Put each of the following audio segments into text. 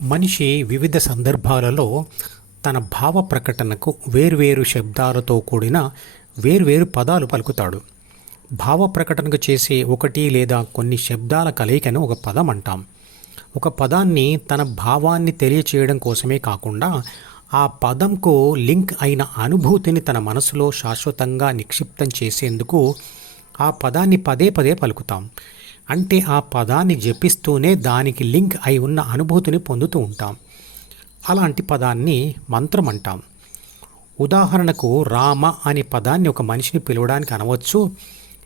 మనిషి వివిధ సందర్భాలలో తన భావ ప్రకటనకు వేర్వేరు శబ్దాలతో కూడిన వేర్వేరు పదాలు పలుకుతాడు. భావ ప్రకటనకు చేసే ఒకటి లేదా కొన్ని శబ్దాల కలయికను ఒక పదం అంటాం. ఒక పదాన్ని తన భావాన్ని తెలియచేయడం కోసమే కాకుండా ఆ పదంకు లింక్ అయిన అనుభూతిని తన మనసులో శాశ్వతంగా నిక్షిప్తం చేసేందుకు ఆ పదాన్ని పదే పదే పలుకుతాం. అంటే ఆ పదాన్ని జపిస్తూనే దానికి లింక్ అయి ఉన్న అనుభూతిని పొందుతూ ఉంటాం. అలాంటి పదాన్ని మంత్రం అంటాం. ఉదాహరణకు రామ అనే పదాన్ని ఒక మనిషిని పిలవడానికి అనవచ్చు,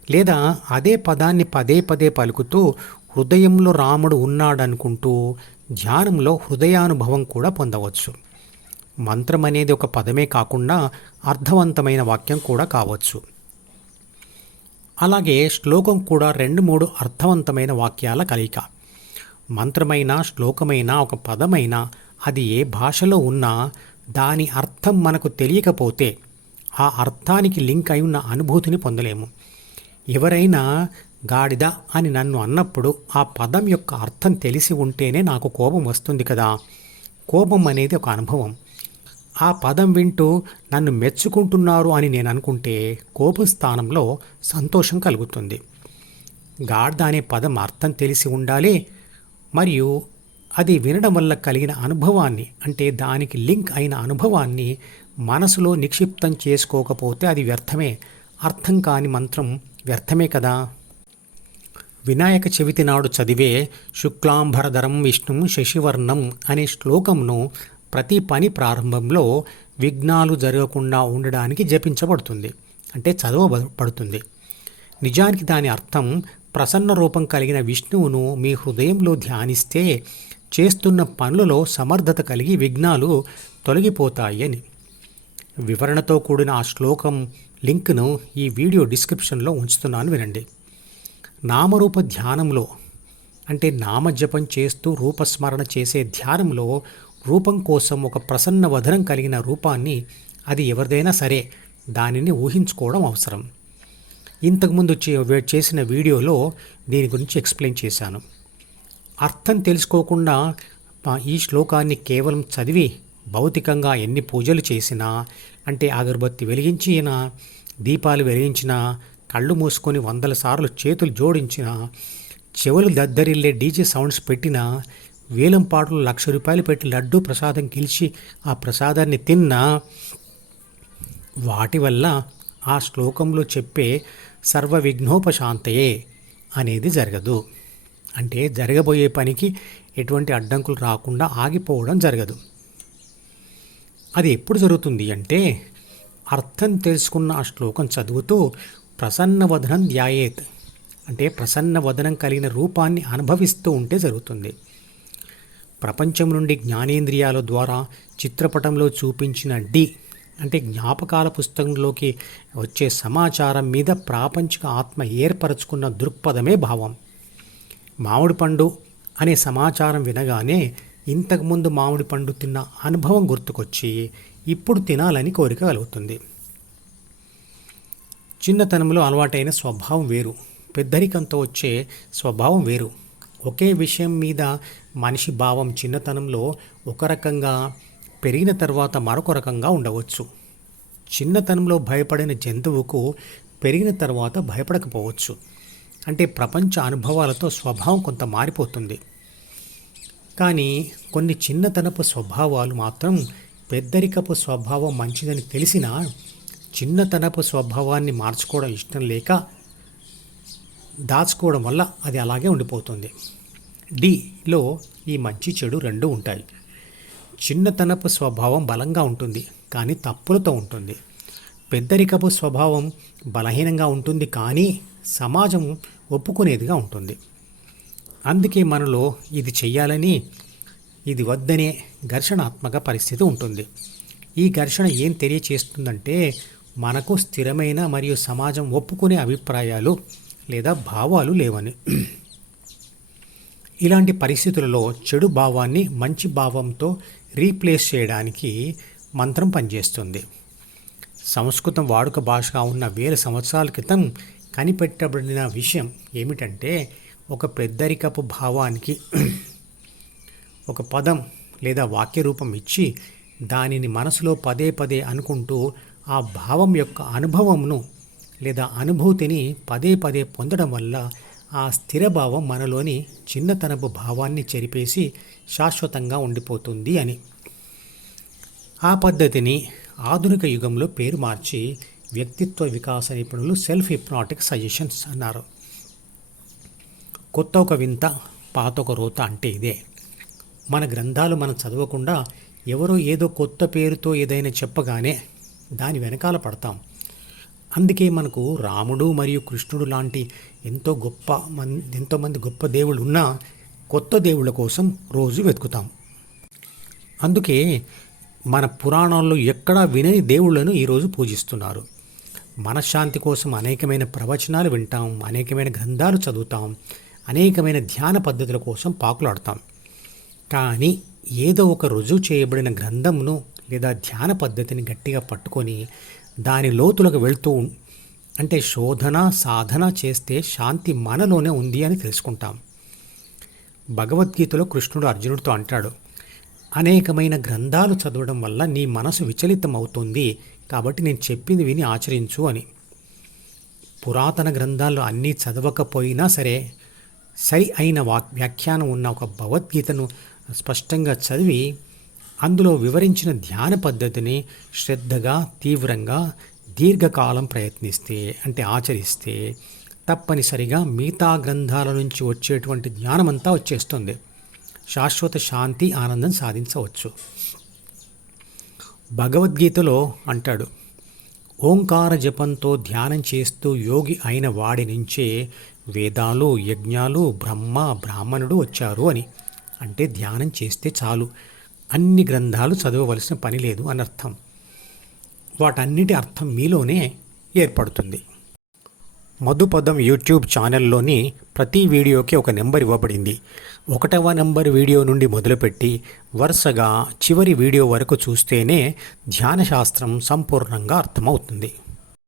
లేదా అదే పదాన్ని పదే పదే పలుకుతూ హృదయంలో రాముడు ఉన్నాడనుకుంటూ ధ్యానంలో హృదయానుభవం కూడా పొందవచ్చు. మంత్రం అనేది ఒక పదమే కాకుండా అర్థవంతమైన వాక్యం కూడా కావచ్చు. అలాగే శ్లోకం కూడా 2-3 అర్థవంతమైన వాక్యాల కలయిక. మంత్రమైన శ్లోకమైన ఒక పదమైన అది ఏ భాషలో ఉన్నా దాని అర్థం మనకు తెలియకపోతే ఆ అర్థానికి లింక్ అయి ఉన్న అనుభూతిని పొందలేము. ఎవరైనా గాడిద అని నన్ను అన్నప్పుడు ఆ పదం యొక్క అర్థం తెలిసి ఉంటేనే నాకు కోపం వస్తుంది కదా. కోపం అనేది ఒక అనుభవం. ఆ పదం వింటూ నన్ను మెచ్చుకుంటున్నారు అని నేను అనుకుంటే కోపం స్థానంలో సంతోషం కలుగుతుంది. గాడిద అనే పదం అర్థం తెలిసి ఉండాలి, మరియు అది వినడం వల్ల కలిగిన అనుభవాన్ని, అంటే దానికి లింక్ అయిన అనుభవాన్ని మనసులో నిక్షిప్తం చేసుకోకపోతే అది వ్యర్థమే. అర్థం కాని మంత్రం వ్యర్థమే కదా. వినాయక చవితి నాడు చదివే శుక్లాంబరధరం విష్ణుం శశివర్ణం అనే శ్లోకంను ప్రతి పని ప్రారంభంలో విఘ్నాలు జరగకుండా ఉండడానికి జపించబడుతుంది, అంటే చదవబడుతుంది. నిజానికి దాని అర్థం ప్రసన్న రూపం కలిగిన విష్ణువును మీ హృదయంలో ధ్యానిస్తే చేస్తున్న పనులలో సమర్థత కలిగి విఘ్నాలు తొలగిపోతాయి అని. వివరణతో కూడిన ఆ శ్లోకం లింక్ను ఈ వీడియో డిస్క్రిప్షన్లో ఉంచుతున్నాను, వినండి. నామరూప ధ్యానంలో, అంటే నామజపం చేస్తూ రూపస్మరణ చేసే ధ్యానంలో రూపం కోసం ఒక ప్రసన్న వదనం కలిగిన రూపాన్ని, అది ఎవరిదైనా సరే, దానిని ఊహించుకోవడం అవసరం. ఇంతకుముందు చేసిన వీడియోలో దీని గురించి ఎక్స్ప్లెయిన్ చేశాను. అర్థం తెలుసుకోకుండా ఈ శ్లోకాన్ని కేవలం చదివి భౌతికంగా ఎన్ని పూజలు చేసినా, అంటే అగరబత్తి వెలిగించినా, దీపాలు వెలిగించినా, కళ్ళు మూసుకొని 100 సార్లు చేతులు జోడించినా, చెవులు దద్దరిల్లే డీజే సౌండ్స్ పెట్టినా, వేలం పాటలు 1,00,000 రూపాయలు పెట్టి లడ్డూ ప్రసాదం గెలిచి ఆ ప్రసాదాన్ని తిన్నా, వాటి వల్ల ఆ శ్లోకంలో చెప్పే సర్వ విఘ్నోపశాంతయే అనేది జరగదు. అంటే జరగబోయే పనికి ఎటువంటి అడ్డంకులు రాకుండా ఆగిపోవడం జరగదు. అది ఎప్పుడు జరుగుతుంది అంటే అర్థం తెలుసుకున్న ఆ శ్లోకం చదువుతూ ప్రసన్న వదనం ధ్యాయేత్, అంటే ప్రసన్న వదనం కలిగిన రూపాన్ని అనుభవిస్తూ ఉంటే జరుగుతుంది. ప్రపంచం నుండి జ్ఞానేంద్రియాల ద్వారా చిత్రపటంలో చూపించిన అంటే జ్ఞాపకాల పుస్తకంలోకి వచ్చే సమాచారం మీద ప్రాపంచిక ఆత్మ ఏర్పరచుకున్న దృక్పథమే భావం. మామిడి పండు అనే సమాచారం వినగానే ఇంతకుముందు మామిడి పండు తిన్న అనుభవం గుర్తుకొచ్చి ఇప్పుడు తినాలని కోరిక కలుగుతుంది. చిన్నతనంలో అలవాటైన స్వభావం వేరు, పెద్దరికంతో వచ్చే స్వభావం వేరు. ఒకే విషయం మీద మనిషి భావం చిన్నతనంలో ఒక రకంగా, పెరిగిన తర్వాత మరొక రకంగా ఉండవచ్చు. చిన్నతనంలో భయపడిన జంతువుకు పెరిగిన తర్వాత భయపడకపోవచ్చు. అంటే ప్రపంచ అనుభవాలతో స్వభావం కొంత మారిపోతుంది. కానీ కొన్ని చిన్నతనపు స్వభావాలు మాత్రం పెద్దరికపు స్వభావం మంచిదని తెలిసినా చిన్నతనపు స్వభావాన్ని మార్చుకోవడం ఇష్టం లేక దాచుకోవడం వల్ల అది అలాగే ఉండిపోతుంది. డిలో ఈ మంచి చెడు రెండు ఉంటాయి. చిన్నతనపు స్వభావం బలంగా ఉంటుంది కానీ తప్పులతో ఉంటుంది. పెద్దరికపు స్వభావం బలహీనంగా ఉంటుంది కానీ సమాజం ఒప్పుకునేదిగా ఉంటుంది. అందుకే మనలో ఇది చెయ్యాలని, ఇది వద్దనే ఘర్షణాత్మక పరిస్థితి ఉంటుంది. ఈ ఘర్షణ ఏం తెలియచేస్తుందంటే మనకు స్థిరమైన మరియు సమాజం ఒప్పుకునే అభిప్రాయాలు లేదా భావాలు లేవని. ఇలాంటి పరిస్థితులలో చెడు భావాన్ని మంచి భావంతో రీప్లేస్ చేయడానికి మంత్రం పనిచేస్తుంది. సంస్కృతం వాడుక భాషగా ఉన్న వేల సంవత్సరాల క్రితం కనిపెట్టబడిన విషయం ఏమిటంటే ఒక పెద్దరికపు భావానికి ఒక పదం లేదా వాక్య రూపం ఇచ్చి దానిని మనసులో పదే పదే అనుకుంటూ ఆ భావం యొక్క అనుభవంను లేదా అనుభూతిని పదే పదే పొందడం వల్ల ఆ స్థిర భావం మనలోని చిన్నతనపు భావాన్ని చెరిపేసి శాశ్వతంగా ఉండిపోతుంది అని. ఆ పద్ధతిని ఆధునిక యుగంలో పేరు మార్చి వ్యక్తిత్వ వికాస నిపుణులు సెల్ఫ్ హిప్నాటిక్ సజెషన్స్ అన్నారు. కొత్త ఒక వింత, పాత ఒక రోత అంటే ఇదే. మన గ్రంథాలు మనం చదవకుండా ఎవరో ఏదో కొత్త పేరుతో ఏదైనా చెప్పగానే దాని వెనకాల పడతాం. అందుకే మనకు రాముడు మరియు కృష్ణుడు లాంటి ఎంతోమంది గొప్ప దేవుళ్ళు ఉన్నా కొత్త దేవుళ్ళ కోసం రోజు వెతుకుతాం. అందుకే మన పురాణాల్లో ఎక్కడా వినని దేవుళ్లను ఈరోజు పూజిస్తున్నారు. మనశ్శాంతి కోసం అనేకమైన ప్రవచనాలు వింటాం, అనేకమైన గ్రంథాలు చదువుతాం, అనేకమైన ధ్యాన పద్ధతుల కోసం పాకులాడతాం. కానీ ఏదో ఒక రుజువు చేయబడిన గ్రంథంను లేదా ధ్యాన పద్ధతిని గట్టిగా పట్టుకొని దాని లోతులకు వెళ్తూ అంటే శోధన సాధన చేస్తే శాంతి మనలోనే ఉంది అని తెలుసుకుంటాం. భగవద్గీతలో కృష్ణుడు అర్జునుడితో అంటాడు, అనేకమైన గ్రంథాలు చదవడం వల్ల నీ మనసు విచలితం అవుతుంది, కాబట్టి నేను చెప్పింది విని ఆచరించు అని. పురాతన గ్రంథాలు అన్నీ చదవకపోయినా సరే సరి అయిన వ్యాఖ్యానం ఉన్న ఒక భగవద్గీతను స్పష్టంగా చదివి అందులో వివరించిన ధ్యాన పద్ధతిని శ్రద్ధగా, తీవ్రంగా, దీర్ఘకాలం ప్రయత్నిస్తే అంటే ఆచరిస్తే తప్పనిసరిగా మిగతా గ్రంథాల నుంచి వచ్చేటువంటి జ్ఞానమంతా వచ్చేస్తుంది. శాశ్వత శాంతి, ఆనందం సాధించవచ్చు. భగవద్గీతలో అంటాడు, ఓంకార జపంతో ధ్యానం చేస్తూ యోగి అయిన వాడి నుంచే వేదాలు, యజ్ఞాలు, బ్రాహ్మణుడు వచ్చారు అని. అంటే ధ్యానం చేస్తే చాలు, అన్ని గ్రంథాలు చదవవలసిన పని లేదు అనర్థం. వాటన్నిటి అర్థం మీలోనే ఏర్పడుతుంది. మధుపదం యూట్యూబ్ ఛానల్లోని ప్రతి వీడియోకి ఒక నెంబర్ ఇవ్వబడింది. 1వ నెంబర్ వీడియో నుండి మొదలుపెట్టి వరుసగా చివరి వీడియో వరకు చూస్తేనే ధ్యానశాస్త్రం సంపూర్ణంగా అర్థమవుతుంది.